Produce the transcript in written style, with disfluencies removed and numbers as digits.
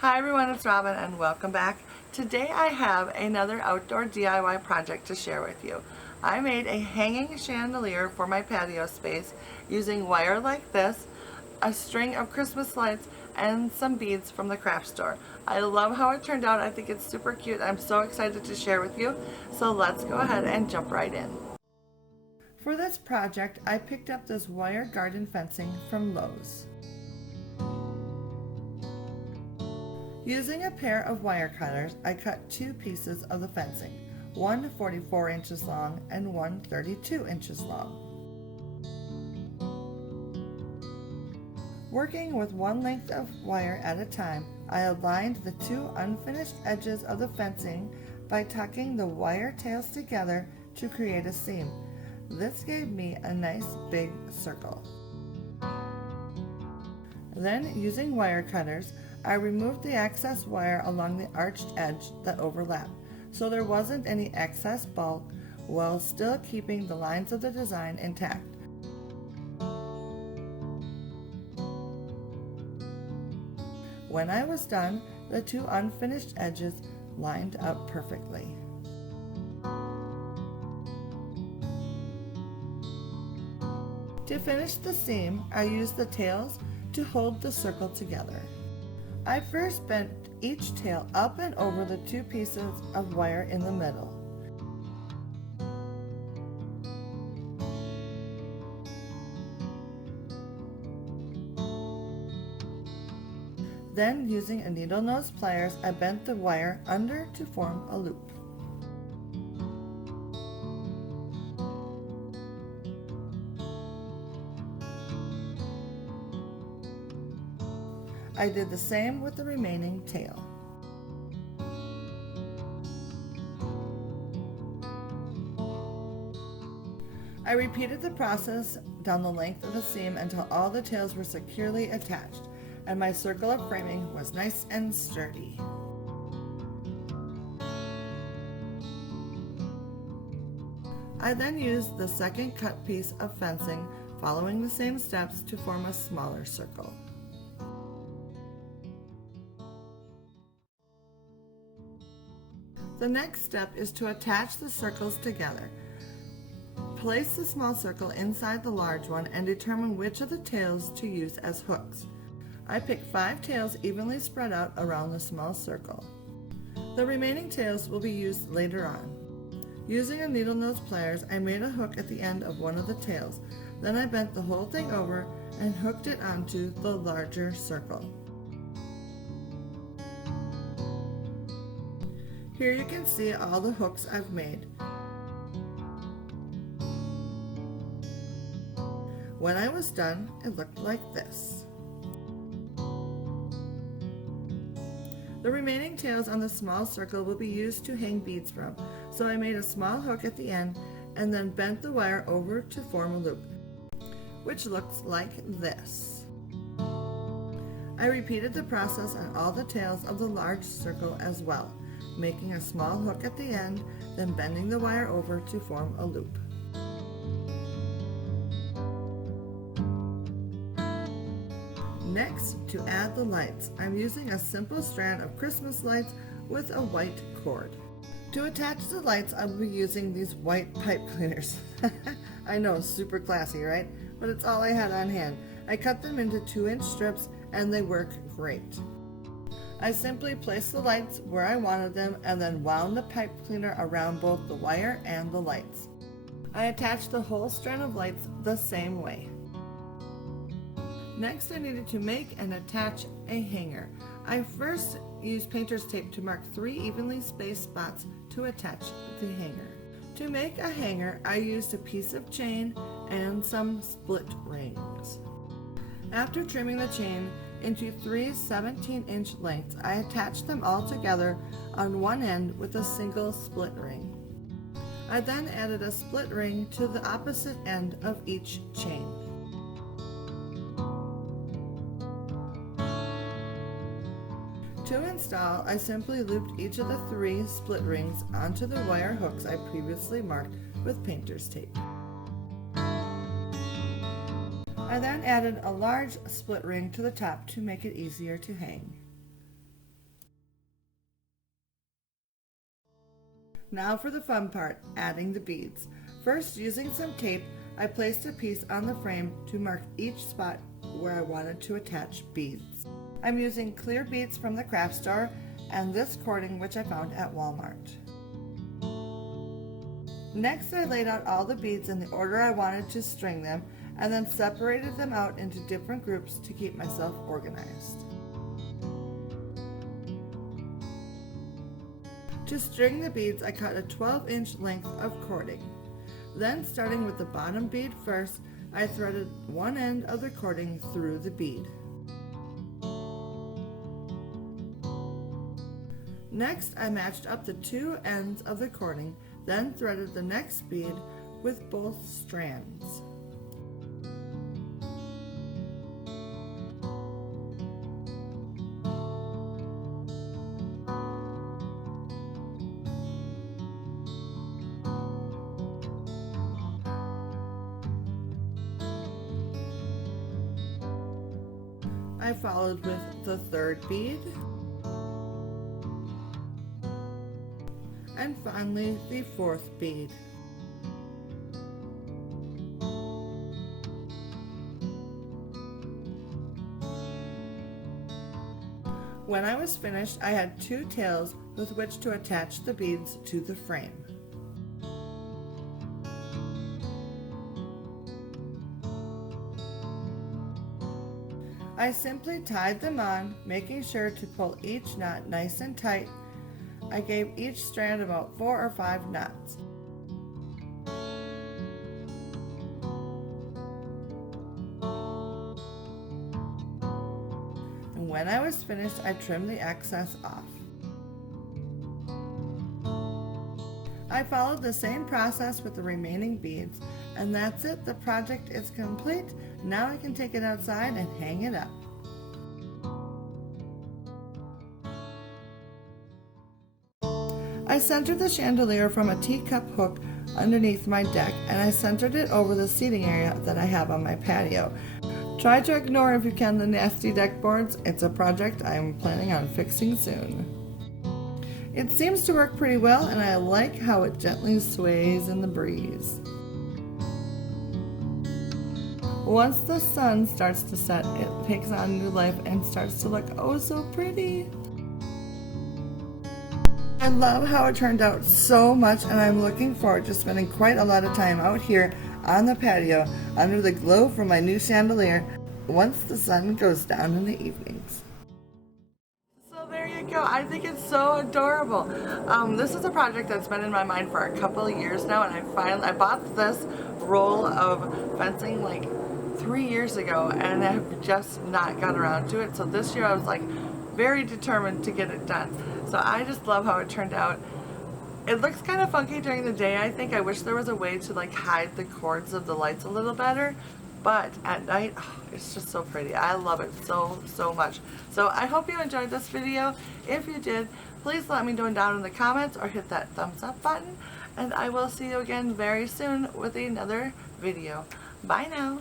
Hi everyone, it's Robin and welcome back. Today I have another outdoor DIY project to share with you. I made a hanging chandelier for my patio space using wire like this, a string of Christmas lights, and some beads from the craft store. I love how it turned out. I think it's super cute. I'm so excited to share with you. So let's go ahead and jump right in. For this project, I picked up this wire garden fencing from Lowe's. Using a pair of wire cutters, I cut two pieces of the fencing, one 44 inches long and one 32 inches long. Working with one length of wire at a time, I aligned the two unfinished edges of the fencing by tucking the wire tails together to create a seam. This gave me a nice big circle. Then, using wire cutters, I removed the excess wire along the arched edge that overlapped, so there wasn't any excess bulk while still keeping the lines of the design intact. When I was done, the two unfinished edges lined up perfectly. To finish the seam, I used the tails to hold the circle together. I first bent each tail up and over the two pieces of wire in the middle. Then, using a needle nose pliers, I bent the wire under to form a loop. I did the same with the remaining tail. I repeated the process down the length of the seam until all the tails were securely attached and my circle of framing was nice and sturdy. I then used the second cut piece of fencing, following the same steps to form a smaller circle. The next step is to attach the circles together. Place the small circle inside the large one and determine which of the tails to use as hooks. I picked 5 tails evenly spread out around the small circle. The remaining tails will be used later on. Using a needle nose pliers, I made a hook at the end of one of the tails. Then I bent the whole thing over and hooked it onto the larger circle. Here you can see all the hooks I've made. When I was done, it looked like this. The remaining tails on the small circle will be used to hang beads from, so I made a small hook at the end and then bent the wire over to form a loop, which looks like this. I repeated the process on all the tails of the large circle as well, making a small hook at the end, then bending the wire over to form a loop. Next, to add the lights, I'm using a simple strand of Christmas lights with a white cord. To attach the lights, I'll be using these white pipe cleaners. I know, super classy, right? But it's all I had on hand. I cut them into 2-inch strips and they work great. I simply placed the lights where I wanted them and then wound the pipe cleaner around both the wire and the lights. I attached the whole strand of lights the same way. Next, I needed to make and attach a hanger. I first used painter's tape to mark 3 evenly spaced spots to attach the hanger. To make a hanger, I used a piece of chain and some split rings. After trimming the chain into 3 17-inch lengths, I attached them all together on one end with a single split ring. I then added a split ring to the opposite end of each chain. To install, I simply looped each of the 3 split rings onto the wire hooks I previously marked with painter's tape. I then added a large split ring to the top to make it easier to hang. Now for the fun part, adding the beads. First, using some tape, I placed a piece on the frame to mark each spot where I wanted to attach beads. I'm using clear beads from the craft store and this cording which I found at Walmart. Next, I laid out all the beads in the order I wanted to string them and then separated them out into different groups to keep myself organized. To string the beads, I cut a 12-inch length of cording. Then, starting with the bottom bead first, I threaded one end of the cording through the bead. Next, I matched up the two ends of the cording, then threaded the next bead with both strands. I followed with the third bead, and finally the fourth bead. When I was finished, I had two tails with which to attach the beads to the frame. I simply tied them on, making sure to pull each knot nice and tight. I gave each strand about 4 or 5 knots. And when I was finished, I trimmed the excess off. I followed the same process with the remaining beads, and that's it. The project is complete. Now I can take it outside and hang it up. I centered the chandelier from a teacup hook underneath my deck, and I centered it over the seating area that I have on my patio. Try to ignore, if you can, the nasty deck boards. It's a project I am planning on fixing soon. It seems to work pretty well, and I like how it gently sways in the breeze. Once the sun starts to set, it takes on new life and starts to look oh so pretty. I love how it turned out so much, and I'm looking forward to spending quite a lot of time out here on the patio under the glow from my new chandelier once the sun goes down in the evenings. So there you go. I think it's so adorable. This is a project that's been in my mind for a couple of years now, and I bought this roll of fencing like 3 years ago, and I have just not got around to it. So this year I was like very determined to get it done. So I just love how it turned out. It looks kind of funky during the day. I think I wish there was a way to like hide the cords of the lights a little better, but at night, oh, it's just so pretty. I love it so much. So I hope you enjoyed this video. If you did, please let me know down in the comments or hit that thumbs up button, and I will see you again very soon with another video. Bye now.